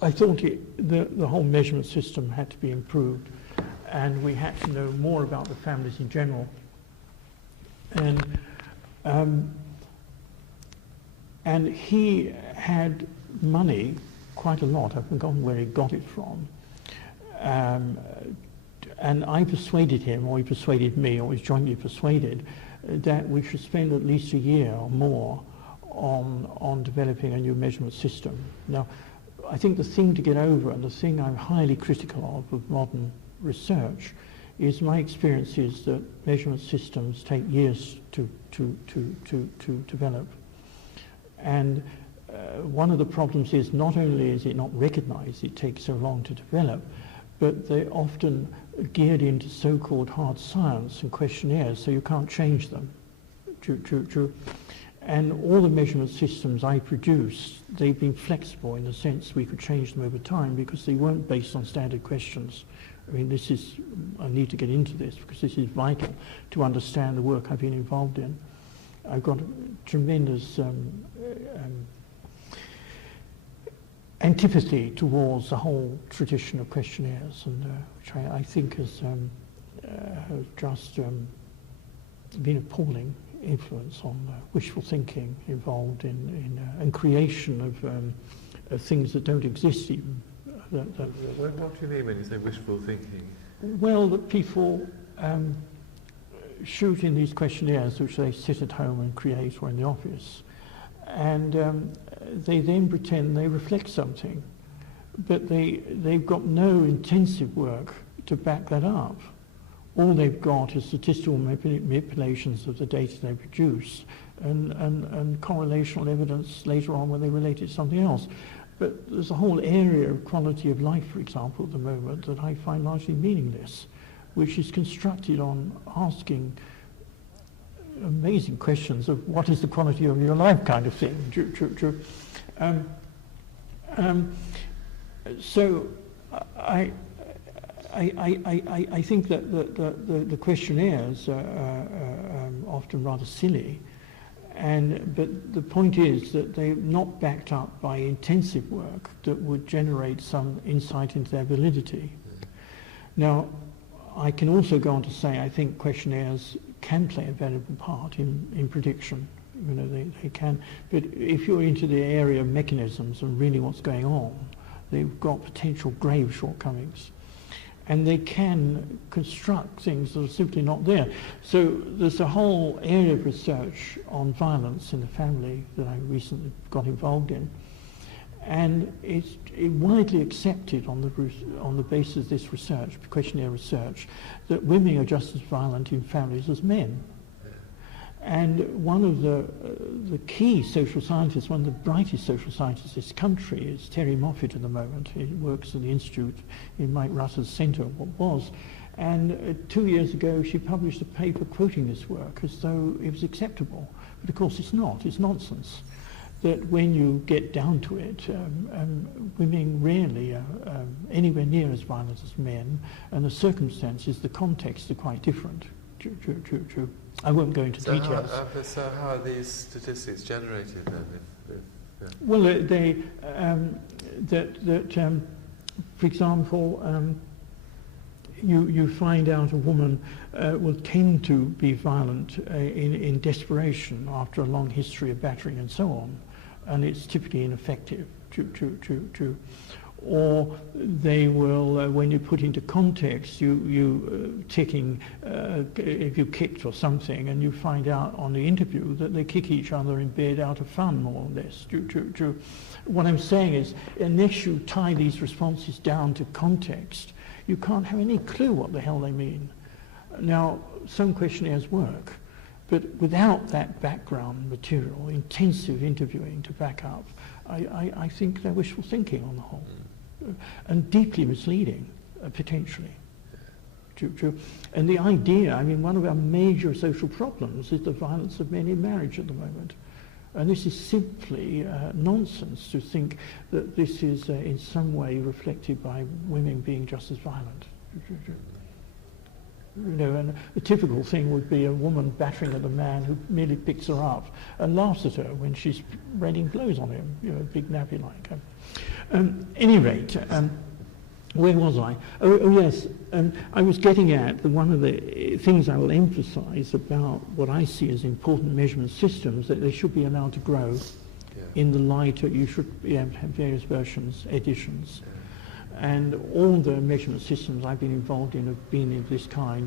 I thought the whole measurement system had to be improved, and we had to know more about the families in general. And he had money, quite a lot. I've forgotten where he got it from. And I persuaded him, or he persuaded me, or was jointly persuaded, that we should spend at least a year or more on developing a new measurement system. Now, I think the thing to get over, and the thing I'm highly critical of modern research, is my experience is that measurement systems take years to develop. And one of the problems is not only is it not recognized, it takes so long to develop, but they're often geared into so-called hard science and questionnaires, so you can't change them. And all the measurement systems I produced, they've been flexible in the sense we could change them over time because they weren't based on standard questions. I mean, I need to get into this because this is vital to understand the work I've been involved in. I've got a tremendous antipathy towards the whole tradition of questionnaires, and which I think has just been appalling influence on wishful thinking involved in creation of things that don't exist even. What do you mean when you say wishful thinking? Well, that people shoot in these questionnaires which they sit at home and create or in the office, and they then pretend they reflect something, but they've got no intensive work to back that up. All they've got is statistical manipulations of the data they produce and correlational evidence later on when they relate it to something else. But there's a whole area of quality of life, for example, at the moment that I find largely meaningless, which is constructed on asking amazing questions of what is the quality of your life kind of thing. So I think that the questionnaires are often rather silly, but the point is that they're not backed up by intensive work that would generate some insight into their validity. Now, I can also go on to say I think questionnaires can play a valuable part in prediction. You know, they can. But if you're into the area of mechanisms and really what's going on, they've got potential grave shortcomings. And they can construct things that are simply not there. So there's a whole area of research on violence in the family that I recently got involved in. And it's widely accepted on the basis of this research, questionnaire research, that women are just as violent in families as men. And one of the key social scientists, one of the brightest social scientists in this country is Terry Moffat at the moment. He works at the Institute in Mike Russell's centre, what was. And 2 years ago she published a paper quoting this work as though it was acceptable. But of course it's not, it's nonsense. That when you get down to it, women rarely are anywhere near as violent as men, and the circumstances, the context are quite different. True. I won't go into details. So how are these statistics generated then? Well, for example, you find out a woman will tend to be violent in desperation after a long history of battering and so on, and it's typically ineffective. True. Or they will, when you put into context, you ticking if you kicked or something, and you find out on the interview that they kick each other in bed out of fun, more or less. True. What I'm saying is, unless you tie these responses down to context, you can't have any clue what the hell they mean. Now, some questionnaires work, but without that background material, intensive interviewing to back up, I think they're wishful thinking on the whole, and deeply misleading, potentially. True. And the idea, I mean, one of our major social problems is the violence of men in marriage at the moment. And this is simply nonsense to think that this is in some way reflected by women being just as violent. You know, and the typical thing would be a woman battering at a man who merely picks her up and laughs at her when she's raining blows on him, you know, big nappy like. Any rate, where was I? Oh yes, I was getting at that one of the things I will emphasise about what I see as important measurement systems, that they should be allowed to grow in the light of, you should have various versions, editions. And all the measurement systems I've been involved in have been of this kind.